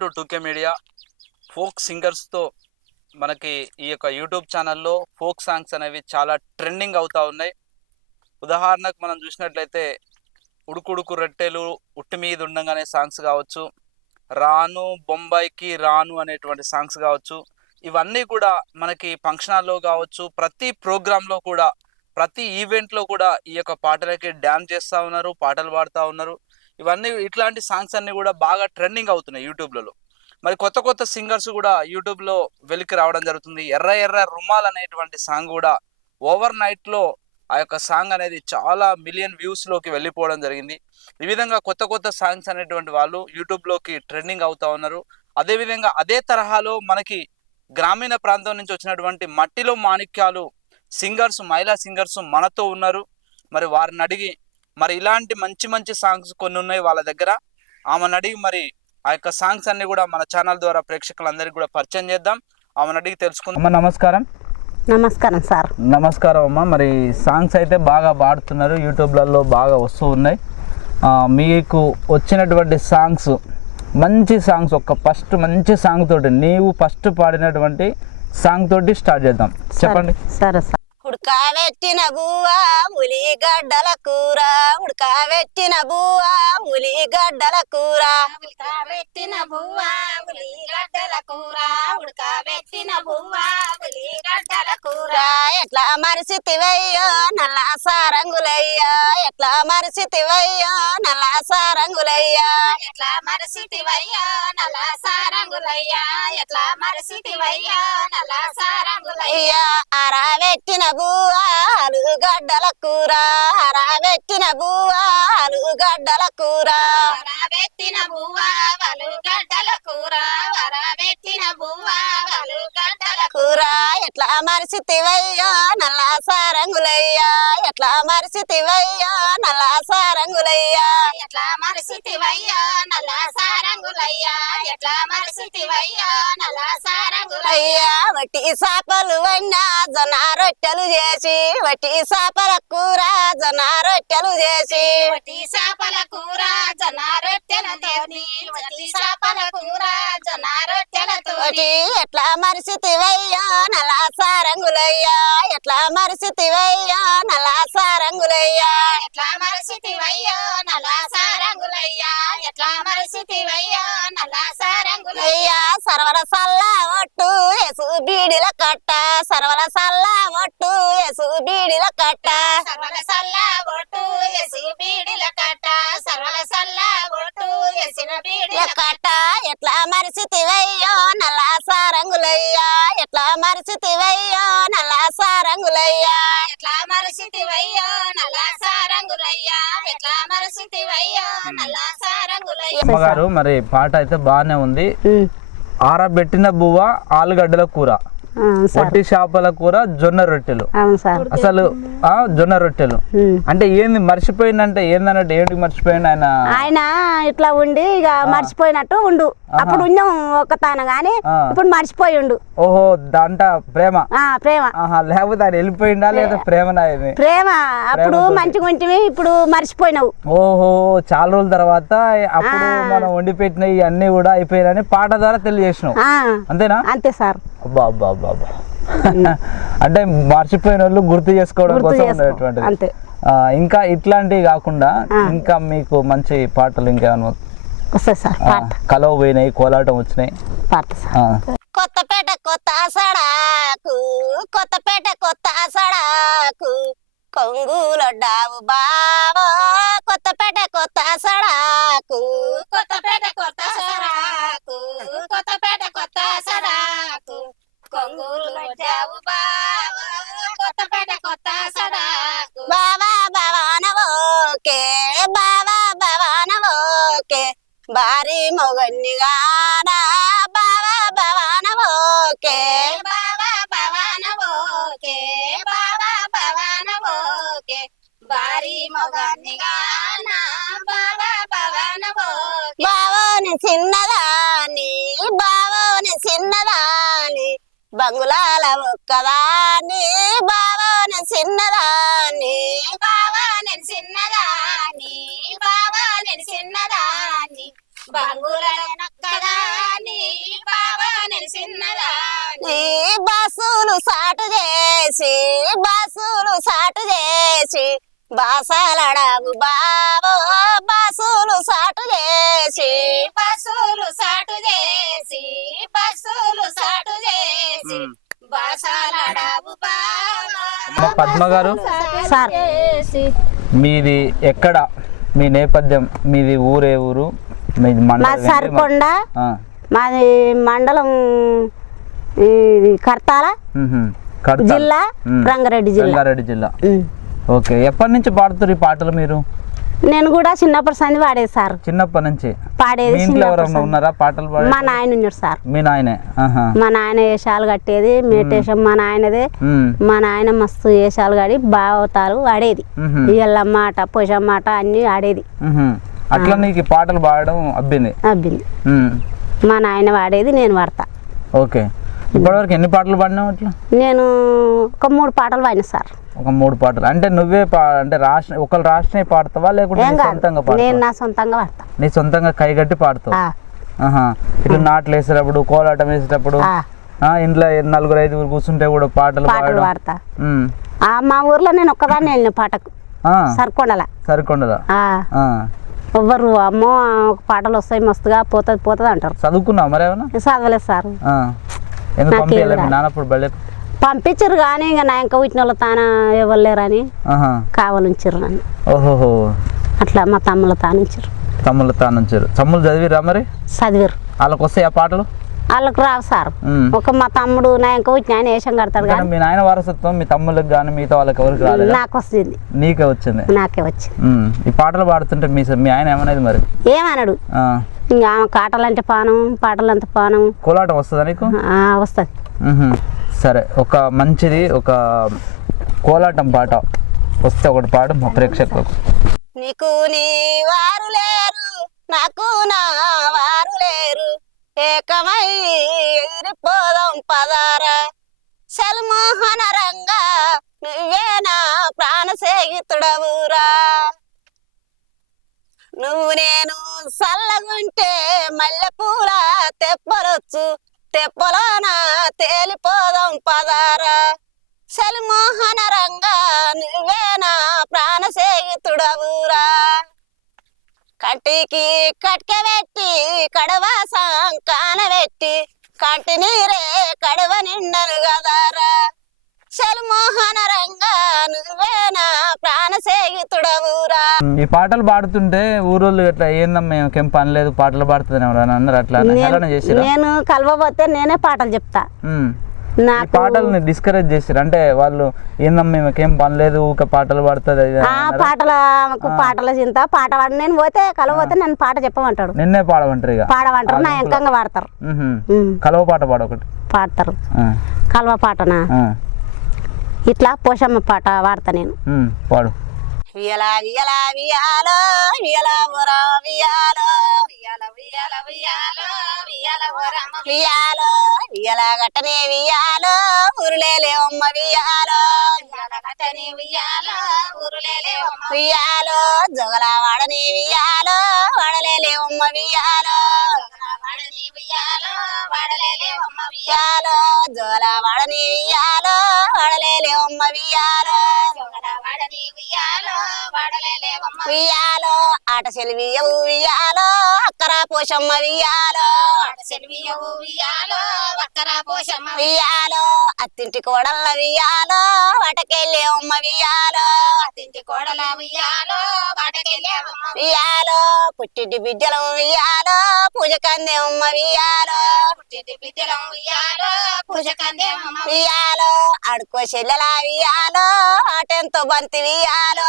To two K media folk సింగర్స్తో మనకి ఈ యొక్క యూట్యూబ్ ఛానల్లో ఫోక్ సాంగ్స్ అనేవి చాలా ట్రెండింగ్ అవుతూ ఉన్నాయి. ఉదాహరణకు మనం చూసినట్లయితే ఉడుకుడుకు రొట్టెలు ఉట్టి మీద ఉండగానే సాంగ్స్ కావచ్చు రాను బొంబాయికి రాను అనేటువంటి సాంగ్స్ కావచ్చు ఇవన్నీ కూడా మనకి ఫంక్షనాల్లో కావచ్చు ప్రతి ప్రోగ్రాంలో కూడా ప్రతి ఈవెంట్లో కూడా ఈ యొక్క పాటలకి డ్యాన్స్ చేస్తూ ఉన్నారు పాటలు పాడుతూ ఉన్నారు. ఇవన్నీ ఇట్లాంటి సాంగ్స్ అన్ని కూడా బాగా ట్రెండింగ్ అవుతున్నాయి యూట్యూబ్లలో. మరి కొత్త కొత్త సింగర్స్ కూడా యూట్యూబ్లో వెలికి రావడం జరుగుతుంది. ఎర్ర ఎర్ర రుమాల్ అనేటువంటి సాంగ్ కూడా ఓవర్ నైట్లో ఆ యొక్క సాంగ్ అనేది చాలా మిలియన్ వ్యూస్లోకి వెళ్ళిపోవడం జరిగింది. ఈ విధంగా కొత్త కొత్త సాంగ్స్ అనేటువంటి వాళ్ళు యూట్యూబ్లోకి ట్రెండింగ్ అవుతా ఉన్నారు. అదేవిధంగా అదే తరహాలో మనకి గ్రామీణ ప్రాంతం నుంచి వచ్చినటువంటి మట్టిలో మాణిక్యాలు సింగర్స్ మహిళా సింగర్స్ మనతో ఉన్నారు. మరి వారిని అడిగి మరి ఇలాంటి మంచి మంచి సాంగ్స్ కొన్ని ఉన్నాయి వాళ్ళ దగ్గర. ఆమెను అడిగి మరి ఆ యొక్క సాంగ్స్ అన్ని కూడా మన ఛానల్ ద్వారా ప్రేక్షకులందరికీ కూడా పరిచయం చేద్దాం. ఆమెను అడిగి తెలుసుకుందాం. అమ్మ నమస్కారం. నమస్కారం సార్. నమస్కారం అమ్మ. మరి సాంగ్స్ అయితే బాగా పాడుతున్నారు. యూట్యూబ్లలో బాగా వస్తూ ఉన్నాయి. ఆ, మీకు వచ్చినటువంటి సాంగ్స్ మంచి సాంగ్స్ ఒక ఫస్ట్ మంచి సాంగ్ తోటి నీవు ఫస్ట్ పాడినటువంటి సాంగ్ తోటి స్టార్ట్ చేద్దాం. చెప్పండి. సరే సార్. ఉడకాబెట్టిన బువ్వా ఉలిగడ్డల కూర. ఉడకాబెట్టిన బువ్వా ఉలిగడ్డల కూర. ఉడకబెట్టిన బువ్వ ఉల్లిగడ్డల కూర. ఉడకబెట్టిన బువ్వ ఉల్లిగడ్డల కూర. ఎట్లా మరిసితివయ్యో నల్ల సారంగులయ్యా. ఎట్లా మరిసితివయ్యో నల్ల సారంగులయ్యా. ఎట్లా మరసితివయ్యా నల్ల సారంగులయ్యా. ఎట్లా మరసితివయ్యా నల్ల సారంగులయ్యా. అయ్యా అరాబెట్టిన బువ్వా ఆలుగడ్డల కూర అరాబెట్టిన బువ్వా ఆలుగడ్డల కూర వరబెట్టిన బువ్వ వలుగడ్డల కూర వరబెట్టిన బువ్వ వలుగడ్డల కూర ఎట్లా మరిసితివయ్యో నల్ల సారంగులయ్యా ఎట్లా మరిసితివయ్యో నల్ల సారంగులయ్యా. ఎట్లా మరసితివయ్యా నల్ల సారంగులయ్యా ఎట్లా మరసితివయ్యా నల్ల సారంగులయ్యా. వట్టి చేపలు వన్నా జొన్న రొట్టెలు చేసి వట్టి చేపల కూర జొన్న రొట్టెలు చేసి. వట్టి చేపల కూర జొన్న రొట్టెలతోని వట్టి చేపల కూర జొన్న రొట్టెలతోని. వటి ఎట్లా మరిసితివయ్యో నల్ల సారంగులయ్యా. ఎట్లా మరిసితివయ్యో నల్ల సారంగులయ్యా. ఎట్లా మరసితివయ్యా నల్ల సారంగులయ్యా. ఎట్లా మరసితివయ్యా నల్ల బీడిల కట్ట సర్వల సల్ల ఒట్టు ఎసు బీడిల కట్ట. సర్వల సల్ల ఒట్టు ఎసి బీడిల కట్ట. సర్వల సల్ల ఒట్టు ఎసిన బీడిల కట్ట ఎట్లా మరిసితివయ్యో నల్ల సారంగులయ్యా. ఎట్లా మరిసితివయ్యో నల్ల సారంగులయ్యా. ఎట్లా మరసితివయ్యా నల్ల సారంగులయ్యా. ఎట్లా మరసితివయ్యా నల్ల సారంగులయ్యా. అమ్మగారు మరి పాట అయితే బాగానే ఉంది. ఆరబెట్టిన బువ్వ ఆలుగడ్డల కూర. వట్టి చేపల కూర జొన్న రొట్టెలు. అసలు ఆ జొన్న రొట్టెలు. అంటే ఏంది మర్చిపోయిందంటే ఏందన్నట్టు ఏంటి మర్చిపోయింది ఆయన? ఆయన ఇట్లా ఉండి ఇక మర్చిపోయినట్టు ఉండు. అప్పుడు ఉన్నాం ఒక తాన గాని. ఇప్పుడు మర్చిపోయి ఉండు. ఓహో దాంట ప్రేమ? ఆ ప్రేమ. లేకపోతే ఆయన వెళ్ళిపోయిందా లేదా ప్రేమనా ఇది ప్రేమ. అప్పుడు మంచిగా ఉంటివి ఇప్పుడు మర్చిపోయినావు. ఓహో చాలా రోజుల తర్వాత అప్పుడు మనం వండి పెట్టిన అన్ని కూడా అయిపోయినాయని పాట ద్వారా తెలియజేసినావు. అంతేనా? అంతే సార్. అబ్బా అబ్బా అబ్బా అబ్బా. అంటే మర్చిపోయిన వాళ్ళు గుర్తు చేసుకోవడం కోసం. ఉండేటువంటిది. అంతే. ఇంకా ఇట్లాంటివి కాకుండా ఇంకా మీకు మంచి పాటలు ఇంకేమన్నా సార్ కలవ పోయినాయి కోలాటం వచ్చినాయి. పాట సార్. ఆ, కొత్తపేట కొత్త సడాకు కొత్తపేట కొత్త సడాకు కొంగులొడ్డావు బావో. కొత్తపేట కొత్త సడాకు కొత్తపేట కొత్త సరాకు కొత్తపేట కొత్త సరాకు కొంగులు వచ్చావు బావా కొత్తపేట కొత్త సరాకు బావా బావానవోకే బావా బావానవోకే భారీ మొగన్నిగానా బావా బావానవోకే బావా భవన ఓకే బావా భవన ఓకే భారీ మొగన్నిగా నా బావా భవన ఓకే బావోని చిన్నదా? చిన్నదాని బంగుళాల ఒక్కదాని బావోని చిన్నదాన్ని బావా నేను చిన్నదాన్ని బావా నేను చిన్నదాని బంగుల నక్కదాని చిన్నదాని బస్సులు సాటు చేసి బస్సులు సాటు చేసి బాసలడవు బావో పద్మ గారు. సార్. మీది ఎక్కడ? మీ నేపథ్యం మీది ఊరే ఊరు? మీది మా మండలం ఏంటి? సరికొండ మాది మండలం ఇది కర్తాల. జిల్లా. రంగారెడ్డి జిల్లా. రంగారెడ్డి జిల్లా. ఓకే. ఎప్పటి నుంచి పాడుతారు ఈ పాటలు మీరు? నేను కూడా చిన్నప్పటి సంది పాడేది సార్. చిన్నప్పటి నుంచి? పాడేది ఇంట్లో ఎవరైనా. ఉన్నారా? పాటలు పాడే మా నాయన ఉన్నాడు సార్. మీ నాయనే? మా నాయన వేషాలు కట్టేది మేటేశం మా నాయనదే. మ్. నాయన మస్తు వేషాలు కాడి బావతారు ఆడేది. మ్హూ. ఎల్లమ్మాట పొషమ్మాట అన్నీ ఆడేది. అట్లా నీకు పాటలు పాడడం అబ్బింది? అబ్బింది. మ్. మా నాయన వాడేది నేను వాడతా ఓకే. ఇప్పటివరకు ఎన్ని పాటలు పాడినావు అట్లా? నేను ఒక మూడు పాటలు పాడిన సార్. ఒక మూడు పాటలు. అంటే నువ్వే అంటే రాష్ట్ర ఒకళ్ళు రాష్ట్రమే పాడతావా? లేకుంటే నీ సొంతంగా నేను పాడతావా నా సొంతంగా నీ సొంతంగా కైగట్టి పాడతావు? ఆ, ఆహా. ఇట్లా నాట్లు వేసేటప్పుడు కోలాటం వేసేటప్పుడు ఆ, ఆ, ఇంట్లో నలుగురు ఐదుగురు కూర్చుంటే కూడా పాటలు పాటలు పాడడం. పాడతా. ఉమ్. ఆ, మా ఊర్లో నేను ఒక్కదాన్ని వెళ్ళిన పాటకు. ఆ, సరికొండల. ఆ, ఆ. ఎవ్వరు అమ్మో ఒక పాటలు వస్తాయి మస్తుగా పోతుంది పోతుంది అంటారు. చదువుకున్నావు మరేమన్నా చదవలేదు సార్. ఆ. ఎందుకు నాకేం పంపించలే మీ రాదు. నాన్నప్పుడు బళ్ళే పంపించరు కానీ ఇంకా నా ఇంకా పుట్టిన వాళ్ళు తాను ఎవరు లేరని ఆహా. కావాలంచారు నన్ను. ఓహోహో. అట్లా మా తమ్ముళ్ళ తానుంచారు. తమ్ముళ్ళు తానుంచారు. తమ్ముళ్ళు చదివిరా మరి? చదివారు వాళ్ళకి వస్తాయి ఆ పాటలు? వాళ్ళకు రావు సార్. ఒక మా తమ్ముడు నా ఇంకా పుట్టిన ఆయన వేషం కడతాడు కానీ మీ నాయన వారసత్వం మీ తమ్ముళ్ళకి కానీ మిగతా వాళ్ళకి ఎవరికి రాలేదు? నాకు వస్తుంది. నీకే వచ్చింది. నాకే వచ్చింది. ఈ పాటలు పాడుతుంటే మీ మీ ఆయన ఏమనేది మరి? ఏమన్నాడు. ఇంకా ఆమె కాటలంటే పానం పాటలంటే పానం. కోలాటం వస్తుందా నీకు? వస్తుంది. సరే ఒక మంచిది ఒక కోలాటం పాట వస్తే ఒకటి పాడు మా ప్రేక్షకులకు. నీకు నీ వారు లేరు నాకు నా వారు లేరు ఏకమై ఎగిరిపోదాం పదారా. సల్మోహన రంగా నువ్వే నా ప్రాణ సేగితుడవురా నువ్వు నేను సల్లగుంటే మల్లెపూల తెప్పరొచ్చు తెప్పలాన తేలిపోదాం పదారా? సల్మోహన రంగా నువ్వేనా ప్రాణ సేగితుడవురా కంటికి కట్కెబెట్టి కడవాసం కానబెట్టి కంటి నీరే కడవ నిండను రంగా నువ్వే నా ప్రాణ ఈ పాటలు పాడుతుంటే ఊరోళ్ళు ఇట్లా ఏందమ్మా ఏం పని లేదు పాటలు పాడుతుంది ఎవరైనా అన్నారు అట్లా హేళన చేసిరా నేను కలవబోతే నేనే పాటలు చెప్తా. ఈ నాకు పాటల్ని డిస్కరేజ్ చేసిరు అంటే వాళ్ళు ఏందమ్మా ఈమెకేం పని లేదు ఊక పాటలు పాడుతుంది అది ఇది ఆ అన్నారా? పాటల ఆమెకు పాటల చింత పాట పాడి. నేను పోతే కలవపోతే నన్ను పాట చెప్పమంటాడు. నిన్నే పాడమంటారు ఇక? పాడమంటారు. నా ఎంకంగా పాడతారు. ఉమ్, కలవ పాట పాడు ఒకటి. పాడతారు. ఆ. కలవ పాటనా? ఆ. ఇట్లా పోషమ్మ పాట పాడతా నేను. పాడు వియలా వియలా వియాలో వియలా బురా వియాలో వియాల వియాల వియాల వియాల వరమ వియాలో వియలా గట్టనే వియాలో ఉరులేలే అమ్మ వియాలో వియాల కట్టని వియాల ఊరులేలే అమ్మ వియాలో జగల వాడని వియాలో వాడలేలే అమ్మ వియాలో వాడని వియాల వాడలేలే అమ్మ వియాలో వియాలో ఆట సెలివియవు వియాలో అక్కర పోషమ్మ పోషమ్మ వియాలో అత్తింటి వియాలో వాటకెళ్ళే అమ్మ వియాలో తింటి కోడల అమ్మ వియాలో పుట్టింటి బిడ్డలం వియాలో పూజ కందే అమ్మ వియాలో పుట్టింటి బిడ్డలం వియాల పూజ కందే అమ్మ వియాలో అడుకో చెల్లెల వియాలో ఆటెంతో బంతి చెల్లెల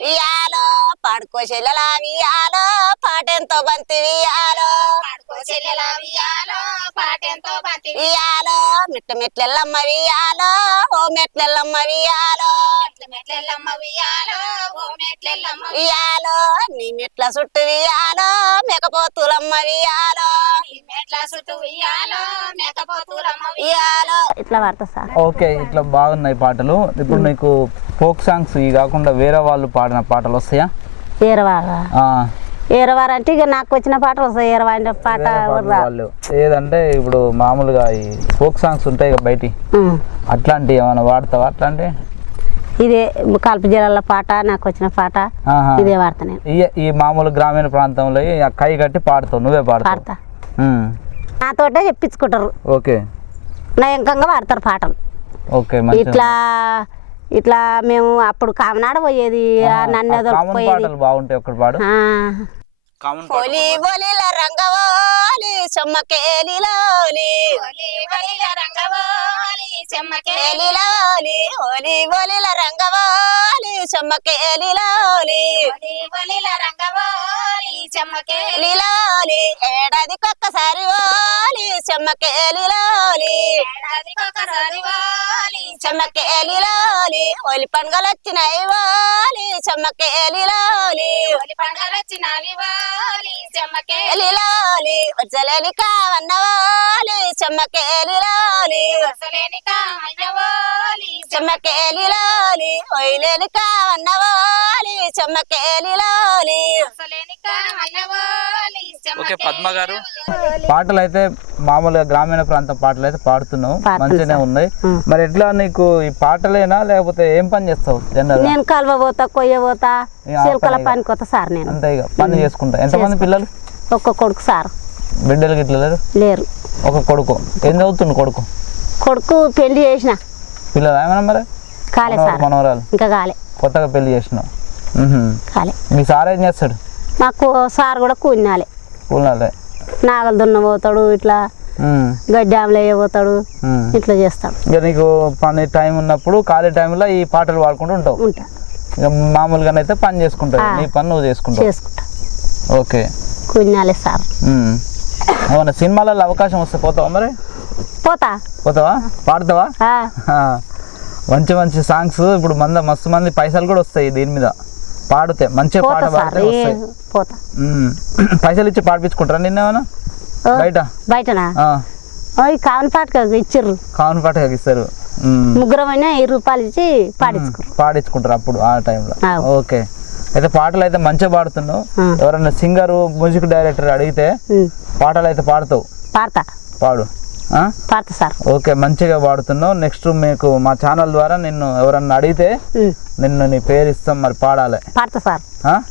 వియాల పాడుకో చెల్లెల వియాలో పాటెంతో బంతి వియాలో పడుకో చెల్లెల వియాల పాటెంతో బంతి వియాలో మెట్ల మెట్లెల్లమ్మ వియాలో ఓ మెట్లెల్లమ్మ వియాలో మెట్లెల్లమ్మ వియాల ఓ మెట్లెల్లమ్మ వియాలో నీ మెట్ల చుట్టూ వియాలో మెకపోతులమ్మ వియాలో ఇట్లా పడతా సార్. ఓకే ఇట్లా బాగున్నాయి పాటలు. ఇప్పుడు నీకు ఫోక్ సాంగ్స్ ఇవి కాకుండా వేరే వాళ్ళు పాడిన పాటలు వస్తాయా? వేరే వాళ్ళ ఆ, ఏరవారు అంటే ఇక నాకు వచ్చిన పాట వస్తాయి. పాట పాటలు రా వాళ్ళు. ఏదంటే ఇప్పుడు మామూలుగా ఈ ఫోక్ సాంగ్స్ ఉంటాయి కదా బయటి. అట్లాంటి ఏమైనా వాడతావా? అట్లాంటి? ఇదే కల్ప జిల్లాల పాట నాకు వచ్చిన పాట. ఇదే వాడతా నేను. ఈ మామూలు గ్రామీణ ప్రాంతంలో కై కట్టి పాడుతావు. నువ్వే పాడతావు. పాడతా. నాతోటే చెప్పించుకుంటారు. ఓకే. నయంకంగా పాడతారు పాటలు. ఓకే ఇట్లా ఇట్లా మేము అప్పుడు కామనాడ పోయేది ఆ నన్ను కామన్ దొరికిపోయేది పాటలు బాగుంటాయి ఒకటి పాడు. ఒలి రంగవాలి చెమ్మకేలిలోలి. ఒలి ఒలిల రంగవాలి చెమ్మకే కేలిలోలి ఒలి బొలిల రంగవాలి చెమ్మకేలిలోలి. ఒలి చెమ్మకే లీలోలి ఏడాదికొక్కసారి ఓలి. చెమ్మకేలిలోలి ఏడాదికొకసారి వాలి చెమ్మకేలిలోలి ఒలి పండుగలు వచ్చినాయి ఓలి. చెమ్మకేలిలోలి ఒలి పండుగలొచ్చినవి వాలి చెమ్మకే ఎలిలోలి వచ్చలేని కావన్నవాలి చెమ్మకేలిలోలి వసలేని కామయ్యవాలి చెమ్మకేలిలోలి ఒయిలేని కావన్నవాలి చెమ్మకేలిలోలి వసలేని కామయ్యవాలి ఓకే పద్మ గారు. పాటలు అయితే మామూలుగా గ్రామీణ ప్రాంతం పాటలు అయితే పాడుతున్నావు పాడుతున్నా. మంచిగానే. ఉన్నాయి. మరి ఎట్లా నీకు ఈ పాటలేనా లేకపోతే ఏం పని చేస్తావు జనరల్ నేను కలవ పోతా కొయ్య పోతా చిలకల పని పోతా సార్ నేను. అంతే ఇక పని చేసుకుంటా. ఎంతమంది పిల్లలు? ఒక్క కొడుకు సార్. బిడ్డలు గిట్ల లేరు? లేరు. ఒక కొడుకు. ఏం చదువుతుండు కొడుకు? కొడుకు పెళ్ళి చేసిన. పిల్లలు ఏమన్నా మరి? కాలే సార్. మనవరాలు. ఇంకా కాలే. కొత్తగా పెళ్ళి చేసినావు. కాలే. మీ సార్ ఏం చేస్తాడు? మాకు సార్ కూడా కూలినాలే. కూలాలే నాగలు దున్న పోతాడు ఇట్లా గడ్డి ఆమెలు పోతాడు ఇట్లా చేస్తాడు ఇక నీకు పని టైం ఉన్నప్పుడు ఖాళీ టైంలో ఈ పాటలు పాడుకుంటూ ఉంటావు. ఉంటా. ఇక మామూలుగానైతే పని చేసుకుంటావు. నీ పని నువ్వు చేసుకుంటావు. చేసుకుంటా. ఓకే. కూలినాలే సార్. ఏమన్నా సినిమాలలో అవకాశం వస్తే పోతావా మరి? పోతా. పోతావా? పాడతావా. మంచి మంచి సాంగ్స్ ఇప్పుడు మంద మస్తు మంది పైసలు కూడా వస్తాయి దీని మీద. పాడితే మంచిగా పాట పాడితే వస్తాయి. పోతా. పైసలు ఇచ్చి పాడిపించుకుంటారా ఓ, బయట? బయటనా? కావని పాటకు ఇచ్చిర్రు. కావున పాట ఇస్తారు. మ్మ్. ముగ్గురం అయినా ఇరవై రూపాయలు ఇచ్చి పాడించుకురు పాడించుకుంటారు అప్పుడు ఆ టైంలో. ఓకే. అయితే పాటలు అయితే మంచిగా పాడుతున్నావు. ఎవరైనా సింగర్ మ్యూజిక్ డైరెక్టర్ అడిగితే పాటలు అయితే పాడతావు. పాడతా. పాడు. సార్. ఓకే మంచిగా పాడుతున్నావు నెక్స్ట్ మీకు మా ఛానల్ ద్వారా నిన్ను ఎవరన్నా అడిగితే నిన్ను నీ పేరు ఇస్తాం మరి పాడాలి. పాడతా సార్?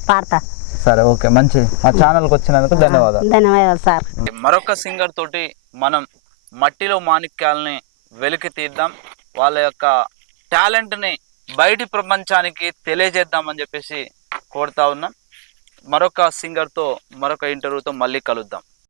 పాడతా. సరే ఓకే మంచిది మా ఛానల్కి వచ్చినందుకు ధన్యవాదాలు. ధన్యవాదాలు సార్. మరొక సింగర్ తోటి మనం మట్టిలో మాణిక్యాలని వెలికి తీద్దాం. వాళ్ళ యొక్క టాలెంట్ని బయటి ప్రపంచానికి తెలియజేద్దామని చెప్పేసి కోరుతా ఉన్నాం. మరొక సింగర్తో మరొక ఇంటర్వ్యూతో మళ్ళీ కలుద్దాం.